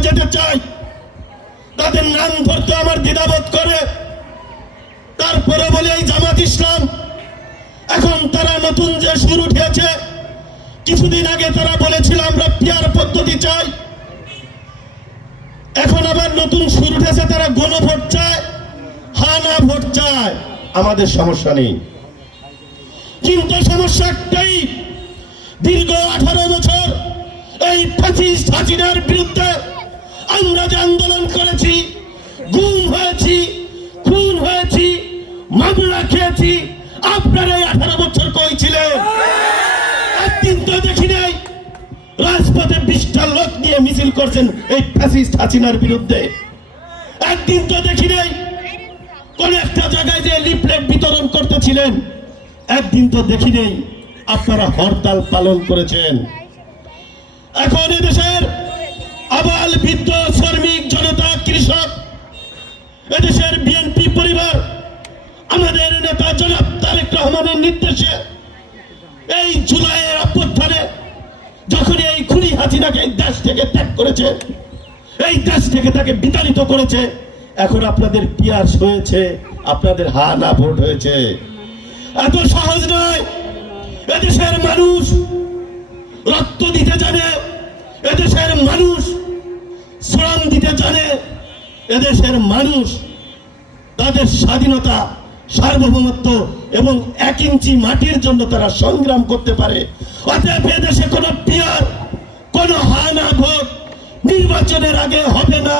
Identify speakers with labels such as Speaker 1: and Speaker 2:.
Speaker 1: যেতে চাই। তাদের নাম ধরতে আমার দ্বিধাবোধ করে। তারপরে বলে, এই জামাত ইসলাম, এখন তারা নতুন যে সুর উঠেছে, কিছুদিন আগে তারা বলেছিল, আমরা পিয়ার পদ্ধতি চাই। এখন আবার নতুন সুর উঠেছে, তারা গণভোট চায়, হানা ভোট চায়। আমাদের সমস্যা নেই। কিন্তু সমস্যা একটাই, দীর্ঘ আঠারো বছর এই ফ্যাসিস্ট হাসিনার বিরুদ্ধে আমরা যে আন্দোলন করেছি, গুম হয়েছি, খুন হয়েছি, মামলা খেয়েছি, আপনারা এই আঠারো বছর কই ছিলেন? একদিন তো দেখি নাই, রাজপথে বিশটা লোক নিয়ে মিছিল করছেন এই ফ্যাসিস্ট হাসিনার বিরুদ্ধে। একদিন তো দেখি নাই, কোন একটা জায়গায় যে লিফলেট বিতরণ করতেছিলেন, একদিন তো দেখি নেই, আপনারা হরতাল পালন করেছেন। এখন এদেশের নেতা জনাব তারেক রহমানের নির্দেশে এই জুলাইয়ের অভ্যুত্থানে যখন এই খুনি এই দেশ থেকে ত্যাগ করেছে, এই দেশ থেকে তাকে বিতাড়িত করেছে, এখন আপনাদের পিয়াস হয়েছে, আপনাদের ভোট হয়েছে। এত সহজ নয়, এদেশের মানুষ রক্ত দিতে জানে, এদেশের মানুষ শ্রম দিতে জানে, এদেশের মানুষ তাদের স্বাধীনতা সার্বভৌমত্ব এবং এক ইঞ্চি মাটির জন্য তারা সংগ্রাম করতে পারে। অতএব এদেশে কোনো পিয়ার, কোনো হানা ভোট নির্বাচনের আগে হবে না।